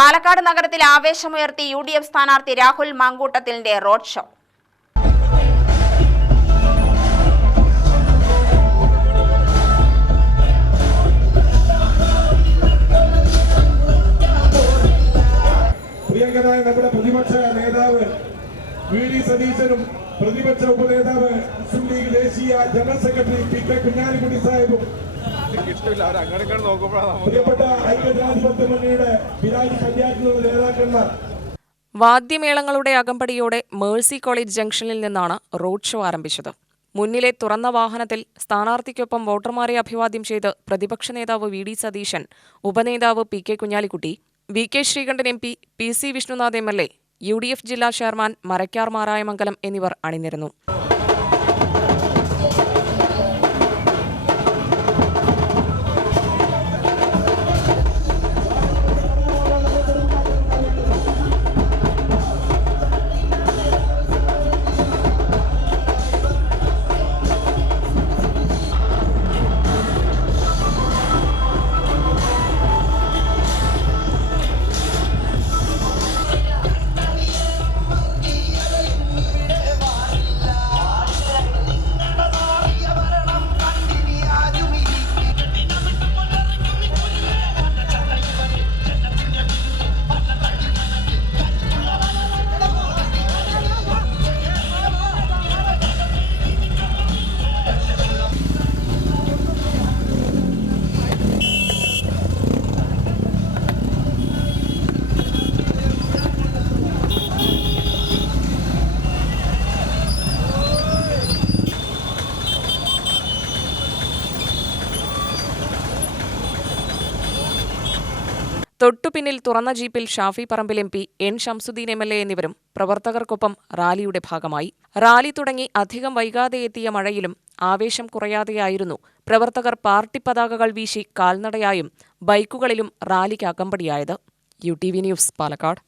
പാലക്കാട് നഗരത്തിൽ ആവേശമുയർത്തി UDF സ്ഥാനാർത്ഥി Rahul മാങ്കൂട്ടത്തിലിന്റെ road show. പ്രിയങ്കരായ നമ്മുടെ പ്രതിപക്ഷ നേതാവ് VD സതീശനും പ്രതിപക്ഷ ഉപനേതാവ് മുസ്ലിം ലീഗ് ദേശീയ ജനറൽ സെക്രട്ടറി PK കുഞ്ഞാലിക്കുട്ടി സാഹിബും പ്രിയപ്പെട്ട ഐക്യജനാധിപത്യ മുന്നണിയുടെ പിരാരി പഞ്ചായത്തിലുള്ള നേതാക്കന്മാർ. വാദ്യമേളങ്ങളുടെ അകമ്പടിയോടെ മേഴ്സി കോളേജ് ജംഗ്ഷനിൽ നിന്നാണ് റോഡ് ഷോ ആരംഭിച്ചത്. മുന്നിലെ തുറന്ന വാഹനത്തിൽ സ്ഥാനാർത്ഥിക്കൊപ്പം വോട്ടർമാരെ അഭിവാദ്യം ചെയ്ത് പ്രതിപക്ഷ നേതാവ് VD സതീശൻ, ഉപനേതാവ് PK Kunhalikutty, VK Sreekandan MP, PC Vishnunath MLA, UDF ജില്ലാ ചെയർമാൻ മരക്കാർ മാരായമംഗലം എന്നിവർ അണിനിരന്നു. തൊട്ടുപിന്നിൽ തുറന്ന ജീപ്പിൽ Shafi Parambil MP, N Shamsuddin MLA എന്നിവരും പ്രവർത്തകർക്കൊപ്പം റാലിയുടെ ഭാഗമായി. റാലി തുടങ്ങി അധികം വൈകാതെ എത്തിയ മഴയിലും ആവേശം കുറയാതെയായിരുന്നു പ്രവർത്തകർ പാർട്ടി പതാകകൾ വീശി കാൽനടയായും ബൈക്കുകളിലും റാലിക്ക് അകമ്പടിയായത്. UTV news, Palakkad.